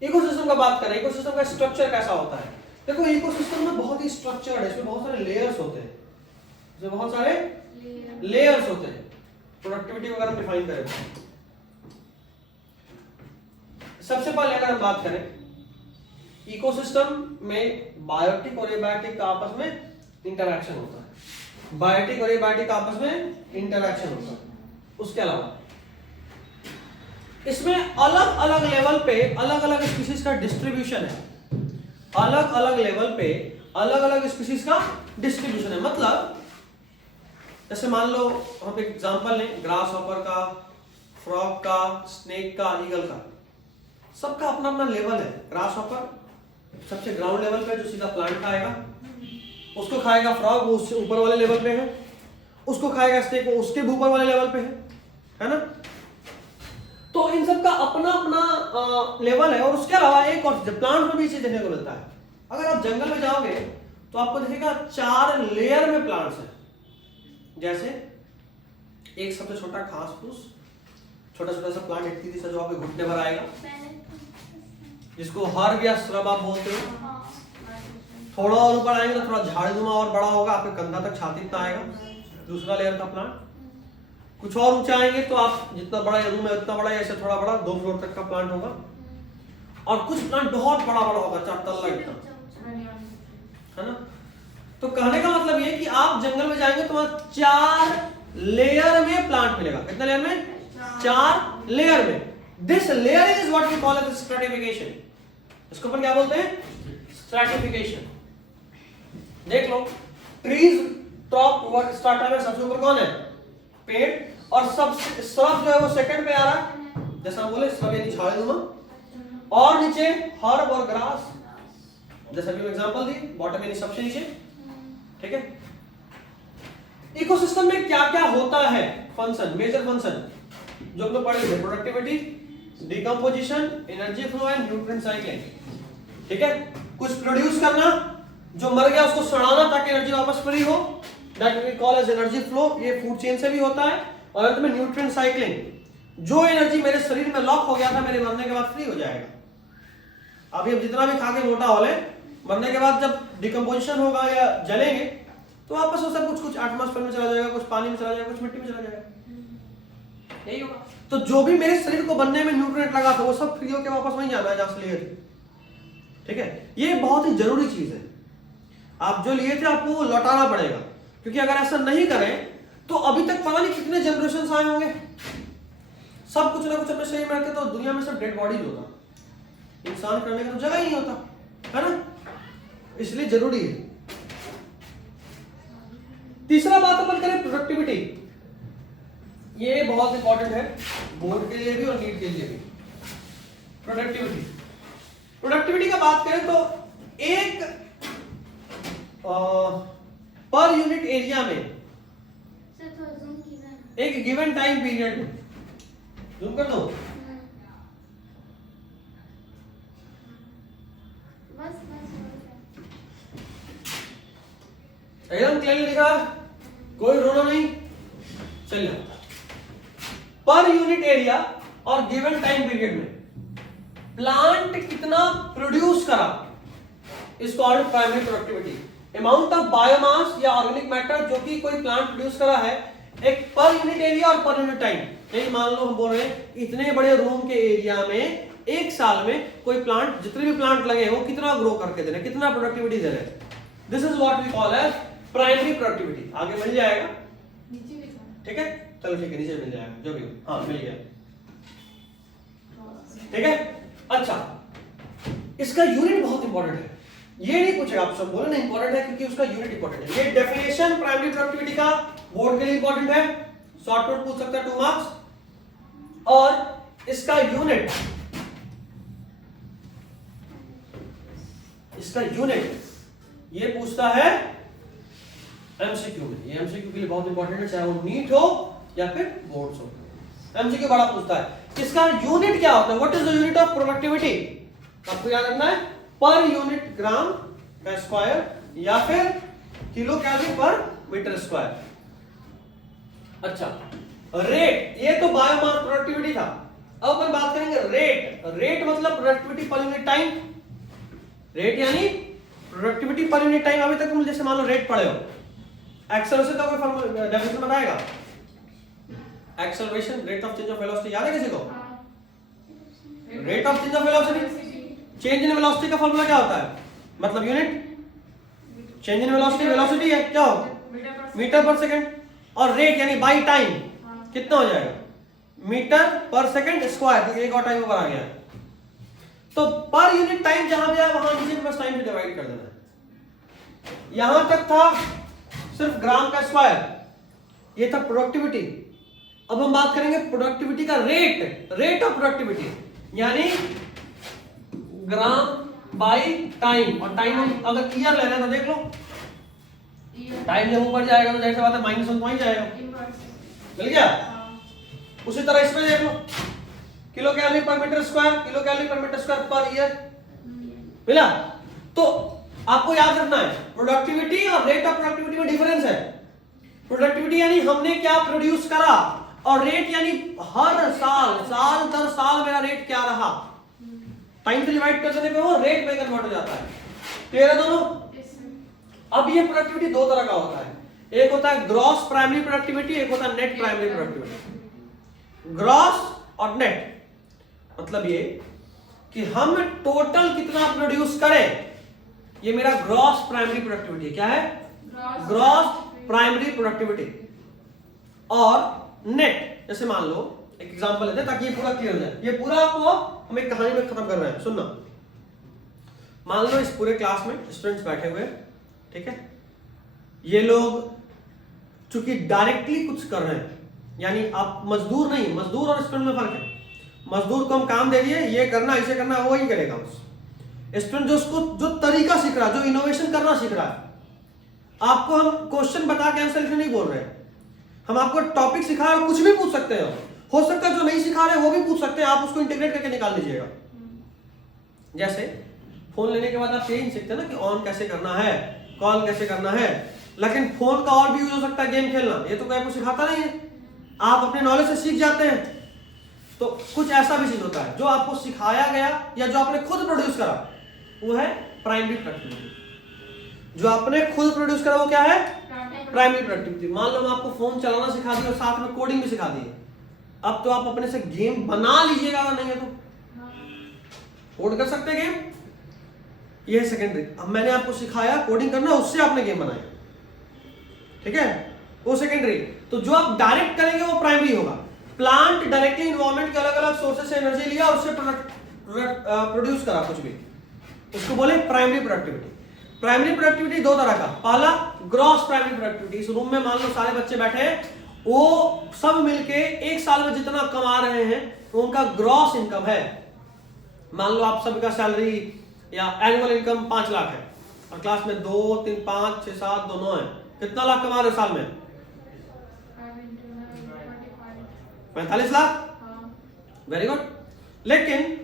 इकोसिस्टम का बात करें। इकोसिस्टम का स्ट्रक्चर कैसा होता है? देखो इकोसिस्टम में बहुत ही स्ट्रक्चर्ड है, इसमें बहुत सारे लेयर्स होते हैं, इसमें बहुत सारे लेयर्स होते हैं। प्रोडक्टिविटी वगैरह डिफाइन करें, सबसे पहले अगर हम बात करें इकोसिस्टम में बायोटिक और एबायोटिक का आपस में इंटरैक्शन होता है, बायोटिक और एबायोटिक का आपस में इंटरैक्शन होता है। उसके अलावा इसमें अलग अलग लेवल पे अलग अलग स्पीशीज का डिस्ट्रीब्यूशन है, अलग अलग लेवल पे अलग अलग स्पीशीज का डिस्ट्रीब्यूशन है। मतलब जैसे मान लो हम एक एग्जांपल लें, ग्रास हॉपर का, फ्रॉग का, स्नेक का, ईगल का, सबका अपना अपना लेवल है। ग्रास हॉपर सबसे ग्राउंड लेवल पे जो सीधा प्लांट खाएगा, उसको खाएगा फ्रॉग वो उससे ऊपर वाले लेवल पे है, उसको खाएगा स्नेक वो उसके ऊपर वाले लेवल पे है ना। तो इन सब का अपना अपना लेवल है। और उसके अलावा एक और प्लांट में भी चीज देखने को मिलता है। अगर आप जंगल में जाओगे तो आपको दिखेगा 4 लेयर में प्लांट्स हैं। जैसे एक सबसे छोटा घास फूस, छोटा छोटा सा प्लांट इतनी सा जो आपके घुटने भर आएगा, जिसको हर्ब या श्रब आप बोलते हो। थोड़ा और ऊपर आएंगे तो थोड़ा झाड़ीनुमा और बड़ा होगा, आपके कंधा तक छाती इतना आएगा, दूसरा लेयर का प्लांट। कुछ और ऊंचा आएंगे तो आप जितना बड़ा रूम है उतना बड़ा, ऐसे थोड़ा बड़ा 2 फ्लोर तक का प्लांट होगा। और कुछ प्लांट बहुत बड़ा बड़ा होगा, 4 तल्ला इतना, है ना। तो कहने का मतलब ये कि आप जंगल में जाएंगे तो वहां 4 लेयर में प्लांट मिलेगा। कितने लेयर में? 4 लेयर में। This layering is what we call as stratification. इसको अपन क्या बोलते हैं? स्ट्रैटिफिकेशन। देख लो, ट्रीज टॉप स्टार्टर में सबसे ऊपर कौन है? पेड़। और सबसे श्रब जो है वो सेकंड पे आ रहा है, जैसा हम बोले श्रब यानी झाड़ीनुमा। और नीचे हर्ब और ग्रास जैसा कि एग्जांपल दी, बॉटम यानी सबसे नीचे, ठीक है। इकोसिस्टम में क्या क्या होता है, फंक्शन, मेजर फंक्शन जो हम लोग पढ़े थे, productivity, decomposition, energy flow and nutrient cycling, ठीक है। कुछ प्रोड्यूस करना, जो मर गया उसको सड़ाना ताकि एनर्जी वापस फ्री हो, that we call as energy flow, ये फूड चेन से भी होता है। और अंत में न्यूट्रिएंट साइक्लिंग, जो एनर्जी मेरे शरीर में लॉक हो गया था मेरे मरने के बाद फ्री हो जाएगा। अभी अब जितना भी खा के मोटा हो ले, मरने के बाद जब डिकम्पोजिशन होगा या जलेंगे तो वापस वो सब कुछ एटमॉस्फेयर में चला जाएगा, कुछ पानी में चला जाएगा, कुछ मिट्टी में चला जाएगा, यही होगा। तो जो भी मेरे शरीर को बनने में न्यूट्रिएंट लगा था वो सब फ्री होकर वापस वहीं जाना है जहां से लिए थे, ठीक है। ये बहुत ही जरूरी चीज है, आप जो लिए थे आपको वो लौटाना पड़ेगा, क्योंकि अगर ऐसा नहीं करें तो अभी तक पता नहीं कितने जनरेशन आए होंगे, सब कुछ ना कुछ अपने शरीर में रखते तो दुनिया में सब डेड बॉडी होता, इंसान करने का तो जगह ही नहीं होता, है ना। इसलिए जरूरी है। तीसरा बात अपन करें प्रोडक्टिविटी, ये बहुत इंपॉर्टेंट है बोर्ड के लिए भी और नीट के लिए भी। प्रोडक्टिविटी, प्रोडक्टिविटी का बात करें तो एक पर यूनिट एरिया में एक गिवन टाइम पीरियड में, जूम कर दो, एकदम क्लियर लिखा, कोई रोना नहीं, चलिए। पर यूनिट एरिया और गिवन टाइम पीरियड में प्लांट कितना प्रोड्यूस करा is called primary productivity. Amount of biomass या ऑर्गेनिक मैटर जो कि कोई प्लांट प्रोड्यूस करा है एक पर यूनिट एरिया और पर यूनिट टाइम। यही मान लो हम बोल रहे हैं इतने बड़े रूम के एरिया में एक साल में कोई प्लांट, जितने भी प्लांट लगे वो कितना ग्रो करके दे रहे, कितना प्रोडक्टिविटी दे रहे, this is what we call as primary productivity. आगे मिल जाएगा, ठीक है, चलो ठीक है, नीचे मिल जाएगा जो भी, हाँ मिल गया, ठीक है। अच्छा, इसका यूनिट बहुत इंपॉर्टेंट है, ये नहीं पूछेगा आप सब, बोले नहीं इंपॉर्टेंट है क्योंकि उसका यूनिट इंपॉर्टेंट है। ये डेफिनेशन प्राइमरी प्रोडक्टिविटी का बोर्ड के लिए इंपॉर्टेंट है, शॉर्ट नोट पूछ सकता है 2 मार्क्स। और इसका यूनिट, इसका यूनिट ये पूछता है एमसीक्यू में, ये एमसीक्यू के लिए बहुत इंपॉर्टेंट है, चाहे वो नीट हो या फिर बोर्ड्स हो, एमसीक्यू बड़ा पूछता है। इसका यूनिट क्या होता है, what is the unit of productivity, आपको याद रखना है पर यूनिट ग्राम का स्क्वायर या फिर किलो कैलोरी पर मीटर स्क्वायर। अच्छा, रेट, ये तो बायोमास प्रोडक्टिविटी था, अब अपन बात करेंगे रेट। रेट मतलब productivity per unit time, rate यानी प्रोडक्टिविटी पर यूनिट टाइम। अभी तक तुम जैसे मान लो रेट पढ़े हो, एक्सेलरेशन का कोई फॉर्मूला डेफिनेशन बताएगा, acceleration rate of change of velocity, याद है किसी को? Rate of change of velocity, change in velocity का फॉर्मूला क्या होता है, मतलब unit, change in velocity, velocity है क्या होगा मीटर पर सेकंड, और रेट यानी बाई टाइम कितना हो जाएगा मीटर पर सेकंड स्क्वायर, क्योंकि एक और टाइम ऊपर आ गया है। तो पर यूनिट टाइम जहां भी आया वहां नीचे बस टाइम से डिवाइड कर देना है। यहां तक था सिर्फ ग्राम का स्क्वायर, ये था प्रोडक्टिविटी। अब हम बात करेंगे प्रोडक्टिविटी का रेट, रेट ऑफ प्रोडक्टिविटी यानी ग्राम बाई टाइम, और टाइम हम अगर ईयर लेना है तो देख लो, टाइम जब ऊपर जाएगा तो जाहिर सी बात है माइनस वहीं जाएगा, मिल गया। उसी तरह इसमें देख लो, किलो कैलोरी पर मीटर स्क्वायर, किलो कैलोरी पर मीटर स्क्वायर पर ईयर, मिला। तो आपको याद रखना है प्रोडक्टिविटी और रेट ऑफ प्रोडक्टिविटी में डिफरेंस है। प्रोडक्टिविटी यानी हमने क्या प्रोड्यूस करा, और रेट यानी हर साल, साल दर साल मेरा रेट क्या रहा, टाइम से डिवाइड कर देने पे वो रेट में कन्वर्ट हो जाता है। क्लियर है दोनों? अब ये प्रोडक्टिविटी दो तरह का होता है, एक होता है ग्रॉस प्राइमरी प्रोडक्टिविटी, एक होता है नेट प्राइमरी प्रोडक्टिविटी। ग्रॉस और नेट मतलब ये कि हम टोटल कितना प्रोड्यूस करें, ये मेरा ग्रॉस प्राइमरी प्रोडक्टिविटी है। क्या है? Gross primary productivity. और नेट, जैसे मान लो एक एग्जांपल लेते हैं ताकि ये पूरा क्लियर हो जाए। ये पूरा आपको हम एक कहानी में खत्म कर रहे हैं, सुनना। मान लो इस पूरे क्लास में स्टूडेंट्स बैठे हुए हैं, ठीक है। ये लोग चूंकि डायरेक्टली कुछ कर रहे हैं, यानी आप मजदूर नहीं, मजदूर और स्टूडेंट में फर्क है। मजदूर को हम काम दे दिए, ये करना, इसे करना, वो ही करेगा बस। स्टूडेंट जो उसको जो तरीका सीख रहा है, जो इनोवेशन करना सीख रहा है। आपको हम क्वेश्चन बता के आंसर लिखने नहीं बोल रहे हैं, हम आपको टॉपिक सिखा रहे हैं, कुछ भी पूछ सकते हैं। हो सकता है जो नहीं सिखा रहे वो भी पूछ सकते हैं, आप उसको इंटीग्रेट करके निकाल लीजिएगा। जैसे फोन लेने के बाद आप यही सीखते हैं ना कि ऑन कैसे करना है, कॉल कैसे करना है, लेकिन फोन का और भी यूज हो सकता है गेम खेलना, ये तो कोई आपको सिखाता नहीं है, आप अपने नॉलेज से सीख जाते हैं। तो कुछ ऐसा भी चीज होता है जो आपको सिखाया गया या जो आपने खुद प्रोड्यूस करा, वो है प्राइमरी प्रोडक्टिविटी। जो आपने खुद प्रोड्यूस करा वो क्या है? Primary productivity. मान लो मैं आपको फोन चलाना सिखा दिया और साथ में कोडिंग भी सिखा दी, अब तो आप अपने से गेम बना लीजिएगा, अगर नहीं है तो कोड कर सकते हैं गेम, ये है सेकेंडरी। अब मैंने आपको सिखाया कोडिंग करना, उससे आपने गेम बनाया, ठीक है, वो सेकेंडरी। तो जो आप डायरेक्ट करेंगे वो प्राइमरी होगा। प्लांट डायरेक्टली इन्वायरमेंट के अलग अलग सोर्सेस से एनर्जी लिया और उससे प्रोड्यूस करा कुछ भी, उसको बोले प्राइमरी प्रोडक्टिविटी। प्राइमरी प्रोडक्टिविटी दो तरह का, पहला ग्रॉस प्राइमरी प्रोडक्टिविटी। इस रूम में मान लो सारे बच्चे बैठे हैं, वो सब मिलके एक साल में जितना कमा रहे हैं वो उनका ग्रॉस इनकम है। मान लो आप सबका सैलरी या एनुअल इनकम 5 लाख है और क्लास में 2 3 5 6 7 दोनों है, कितना लाख कमा रहे हो साल में? 45 लाख। Very good. लेकिन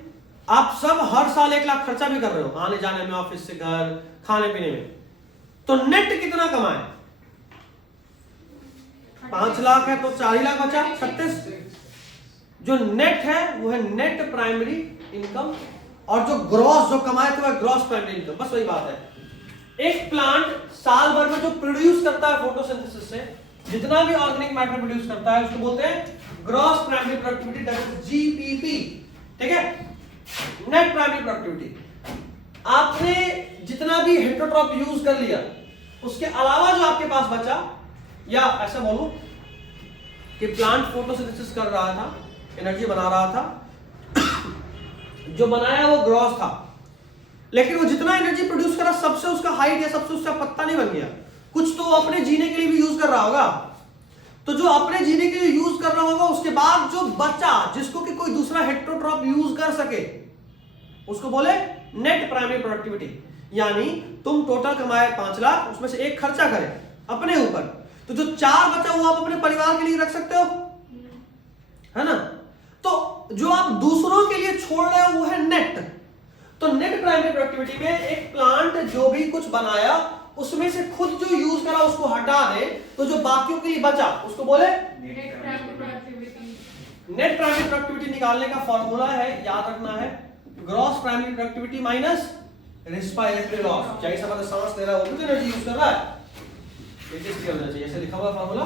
आप सब हर साल 1 लाख खर्चा भी कर रहे हो, आने जाने में, ऑफिस से घर, खाने पीने में, तो नेट कितना कमाए? 5 लाख है तो 4 ही लाख बचा, 36। जो नेट है वो है नेट प्राइमरी इनकम, और जो ग्रॉस जो कमाए थे वह ग्रॉस प्राइमरी इनकम। बस वही बात है। एक प्लांट साल भर में जो प्रोड्यूस करता है फोटोसिंथेसिस से, जितना भी ऑर्गेनिक मैटर प्रोड्यूस करता है, उसको बोलते हैं gross primary productivity, that is GPP, ठीक है, नेट प्राइमरी प्रोडक्टिविटी। आपने जितना भी हेटेरोट्रॉप यूज कर लिया, उसके अलावा जो आपके पास बचा, या ऐसा बोलूं कि प्लांट फोटोसिंथेसिस कर रहा था, एनर्जी बना रहा था, जो बनाया वो ग्रॉस था, लेकिन वो जितना एनर्जी प्रोड्यूस करा सबसे उसका हाइट या सबसे उसका पत्ता नहीं बन गया, कुछ तो अपने जीने के लिए भी यूज कर रहा होगा। तो जो अपने जीने के लिए यूज कर रहा होगा, उसके बाद जो बचा, जिसको कि कोई दूसरा हेटेरोट्रॉप यूज कर सके, उसको बोले नेट प्राइमरी प्रोडक्टिविटी। यानी तुम टोटल कमाए 5 लाख, उसमें से 1 खर्चा करे अपने ऊपर, तो जो 4 बचा वो आप अपने परिवार के लिए रख सकते हो, है ना। तो जो आप दूसरों के लिए छोड़ रहे हो वो है नेट। तो नेट प्राइमरी प्रोडक्टिविटी में एक प्लांट जो भी कुछ बनाया उसमें से खुद जो यूज करा उसको हटा दे, तो जो बाकियों के लिए बचा उसको बोले net primary productivity. Net primary productivity निकालने का फॉर्मूला है, याद रखना है, gross primary productivity minus respiratory loss. चाहिए समझ, सांस ले रहा है वो भी एनर्जी यूज कर रहा है, ये किस लिए होना चाहिए, ऐसे लिखा हुआ फॉर्मूला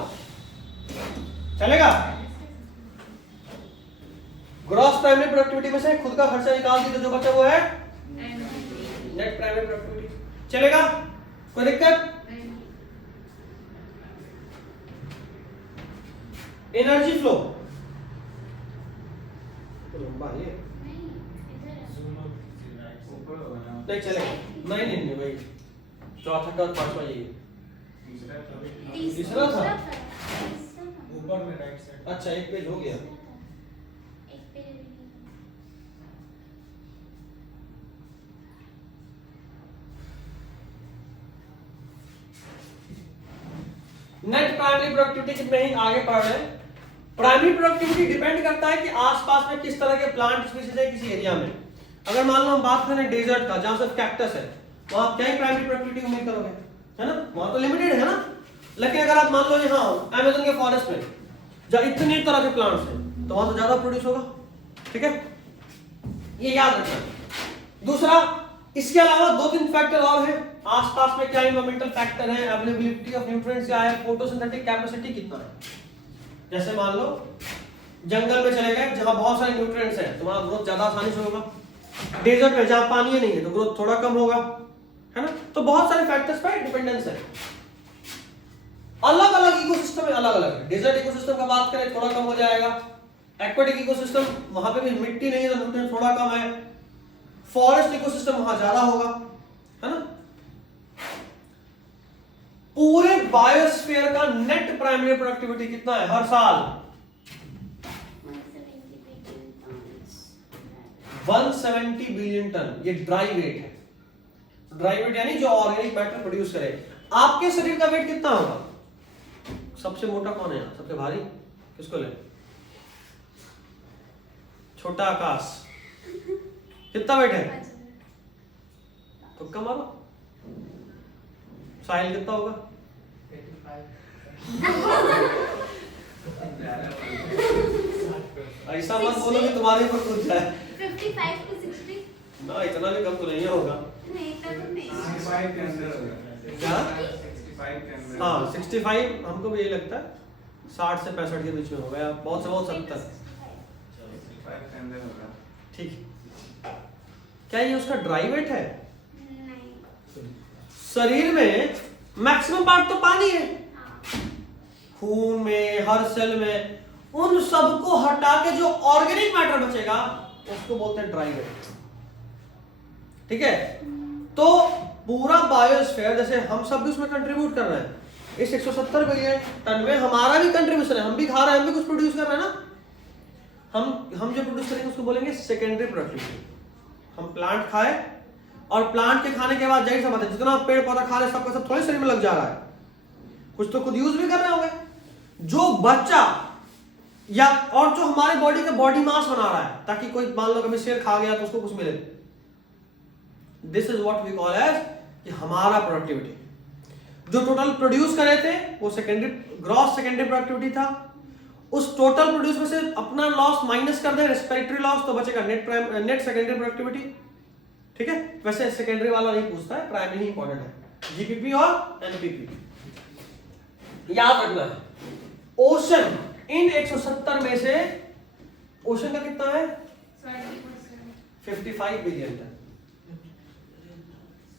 चलेगा। ग्रॉस प्राइमरी प्रोडक्टिविटी में से खुद का खर्चा निकाल दी, तो जो बचा वो है नेट प्राइमरी प्रोडक्टिविटी। चलेगा, कोई दिक्कत? एनर्जी फ्लो नहीं चलेगा, नहीं भाई, चौथा का 5वां यही तीसरा था ऊपर में राइट साइड। अच्छा, 1 पेज हो गया। नेट प्राइमरी प्रोडक्टिविटी कितने ही आगे पढ़ रहे हैं। प्राइमरी प्रोडक्टिविटी डिपेंड करता है कि आसपास में किस तरह के प्लांट स्पीशीज है किसी एरिया में। अगर मान लो हम बात करें डेजर्ट का, जहां सिर्फ कैक्टस है, वहां आप क्या ही प्राइमरी प्रोडक्टिविटी उम्मीद करोगे, है ना, वहां तो लिमिटेड है ना। लेकिन अगर आप मान लो यहाँ अमेज़न के फॉरेस्ट में जहाँ इतने तरह के प्लांट्स हैं, तो वहां तो ज्यादा प्रोड्यूस होगा, ठीक है, ये याद रखना। दूसरा, इसके अलावा 2-3 फैक्टर और हैं, आसपास में क्या इन्वायरमेंटल फैक्टर है, अवेलेबिलिटी ऑफ न्यूट्रिएंट्स क्या है, फोटोसिंथेटिक कैपेसिटी कितना है। जैसे मान लो जंगल में चले गए जहां बहुत सारे न्यूट्रिएंट्स हैं, तो वहां ग्रोथ ज्यादा आसानी से होगा। डेजर्ट में जहां पानी नहीं है तो ग्रोथ थोड़ा कम होगा, है ना। तो बहुत सारे फैक्टर्स पे डिपेंडेंस है। अलग अलग इकोसिस्टम में अलग अलग है। डेजर्ट इकोसिस्टम का बात करें थोड़ा कम हो जाएगा, एक्वेटिक इकोसिस्टम वहां पे भी मिट्टी नहीं है तो न्यूट्रिएंट थोड़ा कम है, फॉरेस्ट इकोसिस्टम वहां ज्यादा होगा, है ना। पूरे बायोस्फीयर का नेट प्राइमरी प्रोडक्टिविटी कितना है हर साल? 170 बिलियन टन, ये ड्राई वेट है। ड्राई वेट यानी जो ऑर्गेनिक मैटर प्रोड्यूस करे। आपके शरीर का वेट कितना होगा? सबसे मोटा कौन है यहाँ? सबसे भारी किसको ले? छोटा आकाश, कितना वेट है? तुक्का मारो। साहिल कितना होगा? ऐसा मत बोलो कि तुम्हारे ऊपर कूद जाए। 55 to 60 ना, इतना भी कम तो नहीं होगा। नहीं, इतना तो नहीं। 65 के अंदर होगा। क्या? 65 के अंदर। हाँ 65, हमको भी यही लगता है 60 से 65 के बीच में होगा, या बहुत से बहुत 70। 65 के अंदर होगा। ठीक। क्या ये उसका ड्राई वेट है? नहीं। शरीर में मैक्सिमम पार्ट तो पानी है, हाँ। खून में, हर सेल में। उन सबको हटा के जो ऑर्गेनिक मैटर बचेगा उसको बोलते हैं ड्राई वेट। ठीक है, तो पूरा बायोस्फीयर, जैसे हम सब भी उसमें कंट्रीब्यूट कर रहे हैं, इस 170 बिलियन टन में हमारा भी कंट्रीब्यूशन है। हम भी खा रहे हैं, हम भी कुछ प्रोड्यूस कर रहे हैं ना। हम जो प्रोड्यूस करेंगे उसको बोलेंगे सेकेंडरी प्रोडक्टिविटी। हम प्लांट खाए और प्लांट के खाने के बाद जैसा बात है, जितना पेड़ पौधा खा रहे हैं सबका सब थोड़े शरीर में लग जा रहा है, कुछ तो खुद यूज भी कर रहे होंगे। जो बच्चा या और जो हमारे बॉडी का बॉडी मास बना रहा है, ताकि कोई मान लो कभी शेर खा गया तो उसको कुछ मिले, this is what we call as कि हमारा प्रोडक्टिविटी। जो टोटल प्रोड्यूस कर रहे थे वो सेकेंडरी, ग्रॉस सेकेंडरी प्रोडक्टिविटी था। उस टोटल प्रोड्यूस में से अपना लॉस माइनस कर दे, रेस्पिरेटरी लॉस, तो बचेगा नेट सेकेंडरी प्रोडक्टिविटी। ठीक है, वैसे सेकेंडरी वाला नहीं पूछता है, प्राइमरी इंपॉर्टेंट है, जीपीपी और एनपीपी याद रखना है। ओशन, इन 170 में से ओशन का कितना है? 20%। 55 बिलियन टन।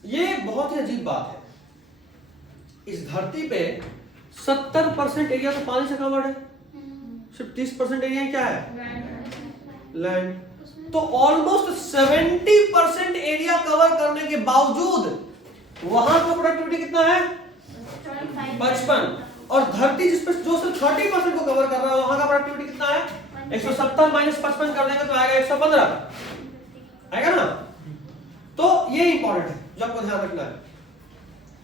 ये बहुत ही अजीब बात है। इस धरती पे 70% एरिया तो पानी से कवर्ड है, सिर्फ 30% एरिया क्या है? लैंड। तो ऑलमोस्ट 70% एरिया कवर करने के बावजूद वहां का प्रोडक्टिविटी कितना है? 55। और धरती जिस पे जो सिर्फ 30% को कवर कर रहा है वहां का प्रोडक्टिविटी कितना है? 170 माइनस 55 कर देंगे तो आएगा 115, आएगा ना। तो ये इंपॉर्टेंट है जो आपको ध्यान रखना है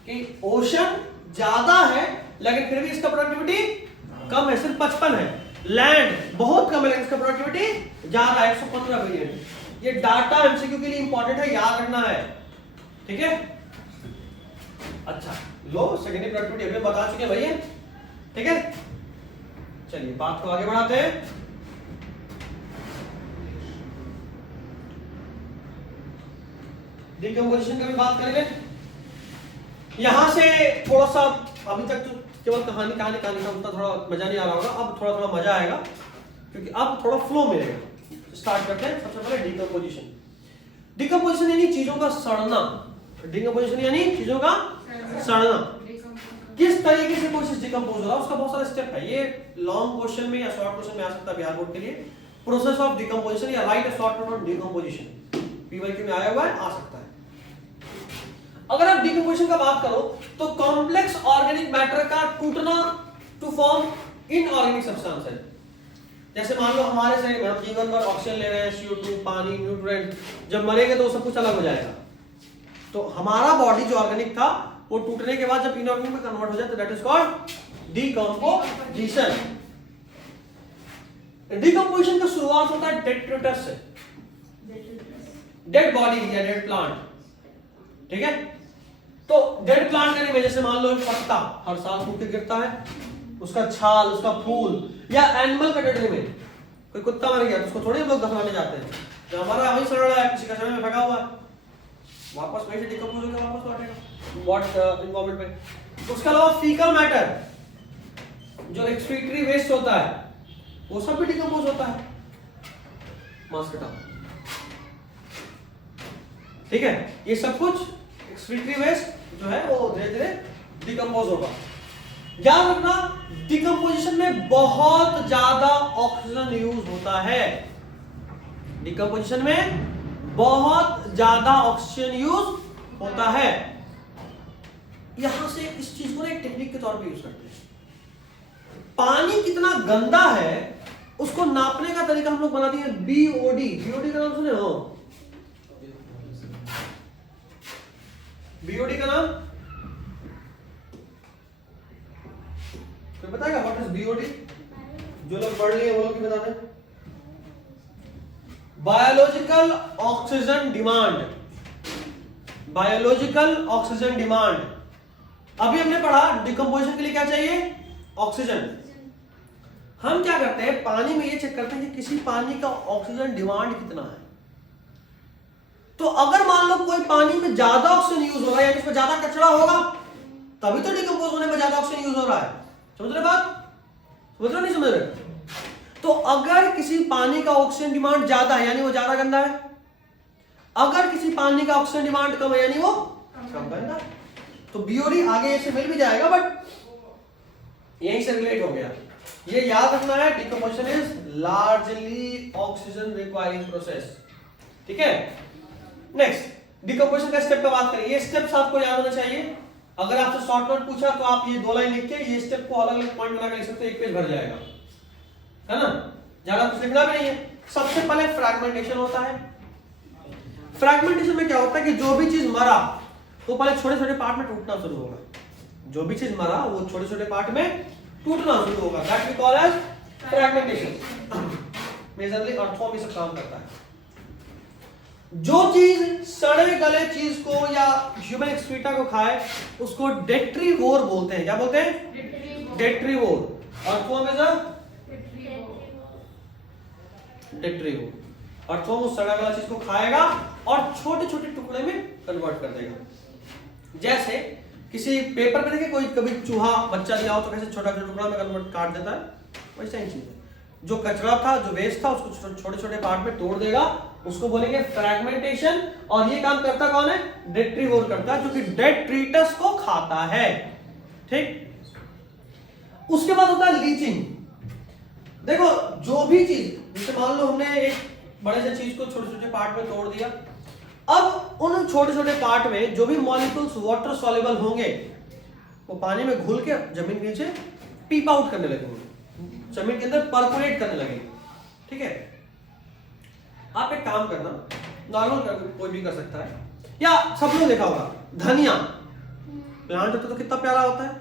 कि ओशन ज्यादा है लेकिन फिर भी इसका प्रोडक्टिविटी कम है, सिर्फ 55 है। लैंड बहुत कम है लेकिन इसका प्रोडक्टिविटी ज्यादा है, 115 बिलियन। ये डाटा एमसीक्यू के लिए इंपॉर्टेंट है, याद रखना है। ठीक है, अच्छा लो सेकेंडरी प्रोडक्टिविटी अभी बता चुके हैं भैया। ठीक है, चलिए बात को आगे बढ़ाते हैं। डिकम्पोजिशन का भी बात करेंगे। यहां से थोड़ा सा, अभी तक तो केवल कहानी का उतना थोड़ा मजा नहीं आ रहा होगा, अब थोड़ा थोड़ा मजा आएगा क्योंकि अब थोड़ा फ्लो मिलेगा। स्टार्ट करते हैं। सबसे पहले डिकम्पोजिशन। डिकम्पोजिशन यानी चीजों का सड़ना। डिकम्पोजिशन यानी चीजों का सड़ना। किस तरीके से कोई चीज डिकम्पोज हो रहा है उसका बहुत सारे स्टेप है। ये लॉन्ग क्वेश्चन में या शॉर्ट क्वेश्चन में आ सकता है बिहार बोर्ड के लिए। प्रोसेस ऑफ डिकम्पोजिशन या right a short note on decomposition PYQ में आया हुआ है, आ सकता है। अगर आप डिकम्पोजिशन का बात करो तो कॉम्प्लेक्स ऑर्गेनिक मैटर का टूटना टू फॉर्म इनऑर्गेनिक सब्सटेंसेस। जैसे मान लो हमारे शरीर में हम जीवन भर ऑक्सीजन ले रहे हैं, CO2, पानी, न्यूट्रिएंट, जब मरेंगे तो सब कुछ अलग हो जाएगा। तो हमारा बॉडी जो ऑर्गेनिक था वो टूटने के बाद जब इनऑर्गेनिक में कन्वर्ट हो जाए तो that is called decomposition. Decomposition का शुरुआत होता है डेट्रिटस से, डेड बॉडी या डेड प्लांट। ठीक है, तो डेड प्लांट का नहीं, जैसे मान लो पत्ता हर साल सूख के गिरता है, उसका छाल, उसका फूल, या एनिमल का डेड रिमेन, कोई कुत्ता मर गया तो उसको थोड़ी हम लोग दफनाने जाते हैं, जो हमारा वही सड़ रहा है किसी कचरे में फेंका हुआ है, वापस वहीं से डिकम्पोज होकर वापस लौटेगा वॉट एनवायरनमेंट में। उसके अलावा फीकल मैटर जो एक्सक्रीटरी वेस्ट होता है वो सब भी डिकम्पोज होता है। मास्क हटाओ। ठीक है, ये सब कुछ एक्सक्रीटरी वेस्ट जो है वो धीरे धीरे डिकम्पोज होगा। याद रखना डिकम्पोजिशन में बहुत ज्यादा ऑक्सीजन यूज होता है। डिकम्पोजिशन में बहुत ज्यादा ऑक्सीजन यूज होता है। यहां से इस चीज को एक टेक्निक के तौर पे यूज करते हैं। पानी कितना गंदा है उसको नापने का तरीका हम लोग बना दिए बीओडी। बीओडी का नाम सुने हो? बीओडी का नाम कोई बताएगा? What is BOD? जो लोग पढ़ लिए वो लोग भी बता दें। Biological oxygen demand. Biological oxygen demand. अभी हमने पढ़ा डिकम्पोजिशन के लिए क्या चाहिए? ऑक्सीजन। हम क्या करते हैं, पानी में ये चेक करते हैं कि किसी पानी का ऑक्सीजन डिमांड कितना है। तो अगर मान लो कोई पानी में ज्यादा ऑक्सीजन यूज हो रहा है, यानी उसमें ज्यादा कचरा होगा, तभी तो डिकम्पोज होने में ज्यादा ऑक्सीजन यूज हो रहा है। समझ रहे बात? समझ रहे नहीं समझ रहे? तो अगर किसी पानी का ऑक्सीजन डिमांड ज्यादा है यानी वो ज्यादा गंदा है, अगर किसी पानी का ऑक्सीजन डिमांड कम है यानी वो कम गंदा है। तो बीओडी आगे ऐसे मिल भी जाएगा, बट यहीं से रिलेट हो गया। ये याद रखना है, decomposition is largely oxygen requiring process. ठीक है, नेक्स्ट डिकम्पोजिशन का स्टेप का बात करें। ये स्टेप्स आपको याद होना चाहिए। अगर आपसे शॉर्ट नोट पूछा तो आप ये 2 लाइन लिख के ये स्टेप को अलग अलग पॉइंट बना के लिख सकते हैं, 1 पेज भर जाएगा, है ना? ज्यादा कुछ लिखना भी नहीं है। सबसे पहले फ्रैगमेंटेशन होता है। फ्रैगमेंटेशन में क्या होता है कि जो भी चीज मरा वो पहले छोटे छोटे पार्ट में टूटना शुरू होगा। जो भी चीज मरा वो छोटे छोटे पार्ट में टूटना शुरू होगा। That we call as fragmentation. Majorly अर्थों में से काम करता है। जो चीज सड़े गले चीज को या ह्यूमन एक्सक्रीटा को खाए उसको डेट्रीवोर बोलते हैं। क्या बोलते हैं? डेट्रीवोर। अर्थों में डेट्रीवोर अर्थों में सड़ा गला चीज को खाएगा और छोटे छोटे टुकड़े में कन्वर्ट कर देगा। जैसे किसी पेपर पे देखे कोई कभी चूहा बच्चा दिया हो तो कैसे छोटा छोटा टुकड़ा में कन्वर्ट काट देता है, वैसा ही चीज है। जो कचरा था, जो वेस्ट था, उसको छोटे छोटे पार्ट में तोड़ देगा, उसको बोलेंगे फ्रैगमेंटेशन। और ये काम करता कौन है? डेट्रीवोर करता है, जो कि डेट्रीटस को खाता है। ठीक, उसके बाद होता है लीचिंग। देखो जो भी चीज, जैसे मान लो हमने एक बड़े से चीज को छोटे छोटे पार्ट में तोड़ दिया, अब उन छोटे छोटे पार्ट में जो भी मॉलिक्यूल्स वाटर सॉल्युबल होंगे वो पानी में घुल के जमीन के नीचे पीप आउट करने लगेंगे, जमीन के अंदर परकोलेट करने लगेंगे। ठीक है, आप एक काम करना, नॉर्मल कोई भी कर सकता है, या सब लोग देखा होगा धनिया प्लांट होता तो कितना प्यारा होता है।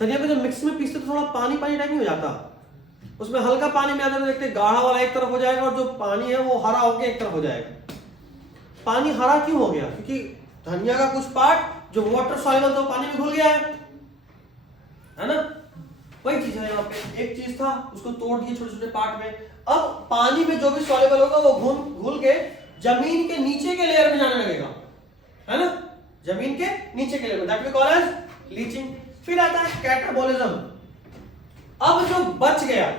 धनिया को जब मिक्स में पीसते तो थोड़ा पानी पानी टाइप नहीं हो जाता, उसमें हल्का पानी में आता तो देखते गाढ़ा वाला एक तरफ हो जाएगा और जो पानी है वो हरा होकर एक तरफ हो जाएगा। पानी हरा क्यों हो गया? क्योंकि धनिया का कुछ पार्ट जो वाटर सॉल्युबल था पानी में घुल गया है ना? वही चीज है यहाँ पे। एक चीज था उसको तोड़ दिए छोटे छोटे पार्ट में, अब पानी में जो भी सॉल्युबल होगा वो घुल के जमीन के नीचे के लेयर में जाने लगेगा, है ना? जमीन के नीचे के लेयर में, that we call as leaching. फिर आता है कैटाबॉलिज्म। अब जो बच गया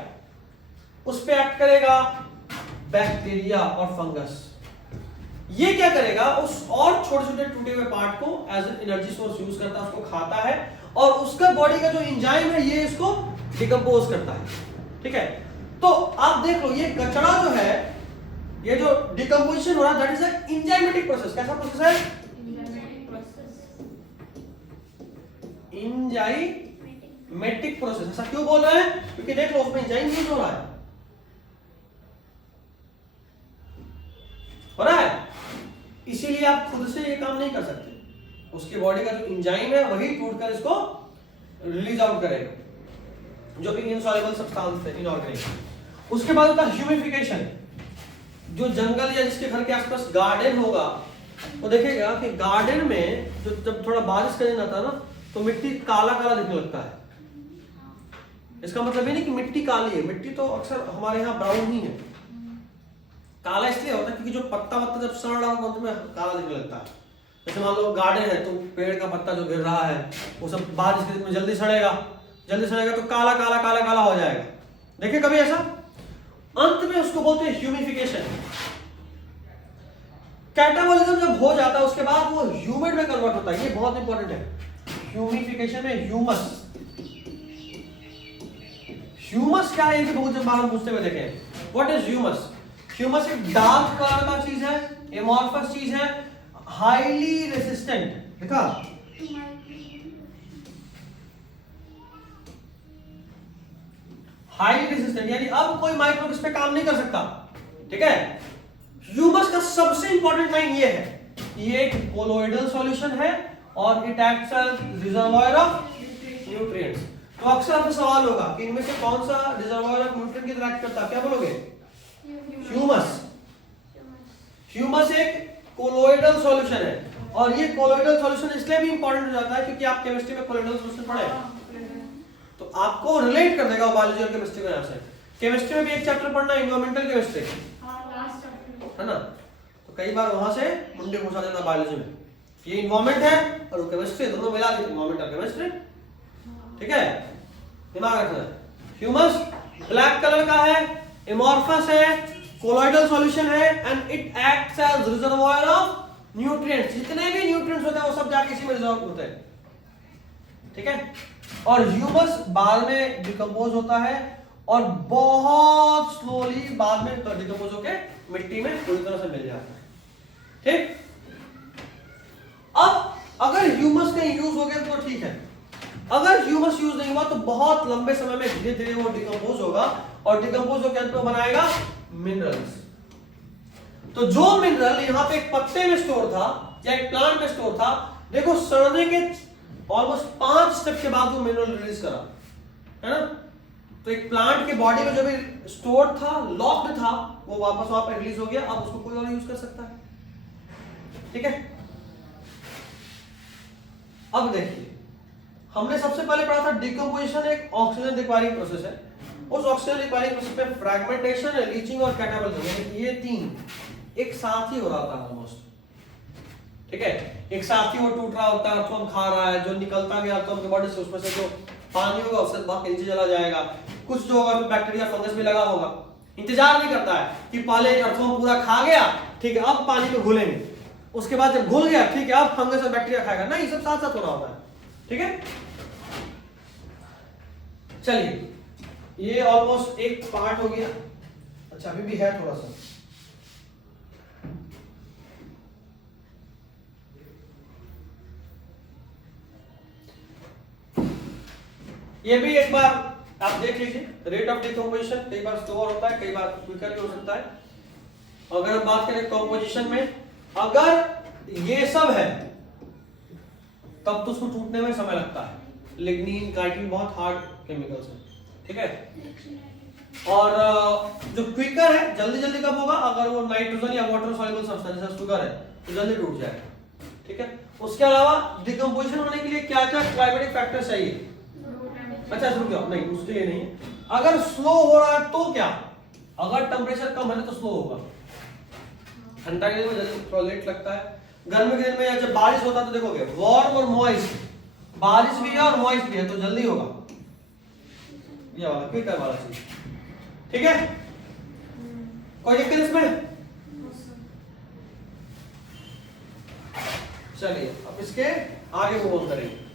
उस पे एक्ट करेगा बैक्टीरिया और फंगस। ये क्या करेगा? उस और छोटे छोटे टूटे हुए पार्ट को as an energy source use करता है, उसको खाता है और उसका बॉडी का जो एंजाइम है ये इसको डिकम्पोज करता है। ठीक है, तो आप देख लो ये कचरा जो है, ये जो डिकम्पोजिशन हो रहा है, that is a enzymatic process. कैसा प्रोसेस है? Enzymatic process. ऐसा क्यों बोल रहे हैं? क्योंकि देख लो उसमें एंजाइम यूज हो रहा है, इसीलिए आप खुद से ये काम नहीं कर सकते। उसके बॉडी का जो एंजाइम है वही टूटकर इसको रिलीज आउट करेगा, जो कि इनसॉल्युबल सब्सटेंस है, इनऑर्गेनिक। उसके बाद होता है ह्यूमिफिकेशन। जो जंगल या जिसके घर के आसपास गार्डन होगा वो देखेगा कि गार्डन में जो जब थोड़ा बारिश का दिन आता है ना तो मिट्टी काला काला दिखने लगता है। इसका मतलब ये नहीं कि मिट्टी काली है, मिट्टी तो अक्सर हमारे यहाँ ब्राउन ही है। काला इसलिए होता है क्योंकि जो पत्ता वत्ता जब सड़ रहा होगा उसमें काला दिखने लगता है। जैसे मान लो गार्डन है तो पेड़ का पत्ता जो गिर रहा है वो सब बारिश के दिन में जल्दी सड़ेगा तो काला काला काला काला हो जाएगा। देखिए कभी ऐसा? अंत में उसको बोलते हैं ह्यूमिफिकेशन। कैटाबॉलिज्म जब हो जाता है उसके बाद वो ह्यूमिड में कन्वर्ट होता है। ये बहुत इंपॉर्टेंट है। ह्यूमिफिकेशन में ह्यूमस क्या है? ये बहुत जब बार हम पूछते हुए देखे। What is humus? ह्यूमस एक डार्क कलर का चीज है, एमॉर्फस चीज है, हाईली रेसिस्टेंट। देखा? हाईली रेजिस्टेंट, यानी अब कोई माइक्रोब इस पे काम नहीं कर सकता। ठीक है, ह्यूमस का सबसे इंपॉर्टेंट लाइन ये है, ये एक कोलोइडल सॉल्यूशन है और it acts as reservoir of nutrients. तो अक्सर आपको सवाल होगा कि इनमें से कौन सा रिजर्वॉयर ऑफ न्यूट्रिएंट की तरह एक्ट करता है, क्या बोलोगे? ह्यूमस। ह्यूमस एक कोलोइडल सॉल्यूशन है और ये कोलोइडल सॉल्यूशन इसलिए भी इंपॉर्टेंट हो जाता है क्योंकि आप केमिस्ट्री में कोलोइडल सॉल्यूशन पढ़े हैं, तो आपको रिलेट कर देगा बायोलॉजी और केमिस्ट्री को। यहाँ से केमिस्ट्री में भी एक चैप्टर पढ़ना है एनवायरमेंटल केमिस्ट्री, है ना, तो कई बार वहां से मुंडे पूछा जाता है बायोलॉजी में, ये एनवायरमेंट है और वो केमिस्ट्री, दोनों मिला के एनवायरमेंट और केमिस्ट्री। ठीक है, दिमाग रखना है। ह्यूमस ब्लैक कलर का है, एमॉर्फस है, कोलोइडल सॉल्यूशन है and it acts as reservoir of nutrients. जितने भी न्यूट्रिएंट्स होते हैं वो सब जाके इसी में रिजर्व होते हैं। ठीक है, और ह्यूमस बाद में डिकम्पोज होता है और बहुत स्लोली बाद में डिकम्पोज होकर मिट्टी में पूरी तरह से मिल जाता है। ठीक, अब अगर ह्यूमस का यूज हो गया तो ठीक है, अगर ह्यूमस यूज नहीं हुआ तो बहुत लंबे समय में धीरे धीरे वो डिकम्पोज होगा और डिकम्पोज होकर अंत में बनाएगा मिनरल्स। तो जो मिनरल यहाँ पे एक पत्ते में स्टोर था या एक प्लांट में स्टोर था, देखो सड़ने के ऑलमोस्ट 5 स्टेप के बाद वो मिनरल रिलीज करा, है ना। तो एक प्लांट के बॉडी में जो भी स्टोर था, लॉक्ड था, वो वापस वहां पर रिलीज हो गया, अब उसको कोई और यूज कर सकता है। ठीक है, अब देखिए हमने सबसे पहले पढ़ा था डिकम्पोजिशन एक ऑक्सीजन रिक्वायरिंग प्रोसेस है। उस ऑक्सीजन रिक्वायरिंग प्रोसेस में फ्रैगमेंटेशन, लीचिंग और कैटाबॉलिज्म, ये तीन एक साथ ही हो रहा था ऑलमोस्ट। ठीक है, एक साथ ही वो टूट रहा होता है, अर्थवर्म खा रहा है, जो निकलता गया अर्थवर्म की बॉडी से उसमें से जो पानी होगा उससे भाग के नीचे चला जाएगा। कुछ जो होगा बैक्टीरिया फंगस भी लगा होगा, इंतजार नहीं करता है कि पहले अर्थवर्म पूरा खा गया, ठीक है अब पानी में घुलेंगे, उसके बाद जब घुल गया ठीक है अब फंगस और बैक्टीरिया खाएगा, नहीं सब साथ साथ हो रहा होता है। ठीक है, चलिए ये ऑलमोस्ट एक पार्ट हो गया। अच्छा अभी भी है थोड़ा सा, ये भी एक बार आप देख लीजिए। रेट ऑफ डिकम्पोजिशन कई बार स्लोअर होता है, कई बार क्विकर भी हो सकता है। अगर हम बात करें कंपोजिशन में, अगर ये सब है तब तो उसको टूटने में समय लगता है। लिग्निन, काइटिन बहुत हार्ड केमिकल्स हैं। ठीक है, और जो क्विकर है जल्दी जल्दी कब होगा, अगर वो नाइट्रोजन या वाटर सॉल्युबल सब्सटेंस जैसा शुगर है तो जल्दी टूट जाएगा। ठीक है, उसके अलावा डिकम्पोजिशन होने के लिए क्या क्या क्लाइमेटिक फैक्टर चाहिए? अच्छा रुक जाओ, नहीं उसके लिए नहीं है। अगर स्लो हो रहा है तो क्या, अगर टेम्परेचर कम है तो स्लो होगा। ठंडा के दिन में जल्दी थोड़ा लेट लगता है, गर्मी के दिन में जब बारिश होता है तो देखोगे वार्म और मॉइस्ट, बारिश भी है और मॉइस्ट भी है तो जल्दी होगा। ये वाला क्विकर वाला चीज। ठीक है, कोई दिक्कत इसमें? चलिए अब इसके आगे मूव ऑन करेंगे।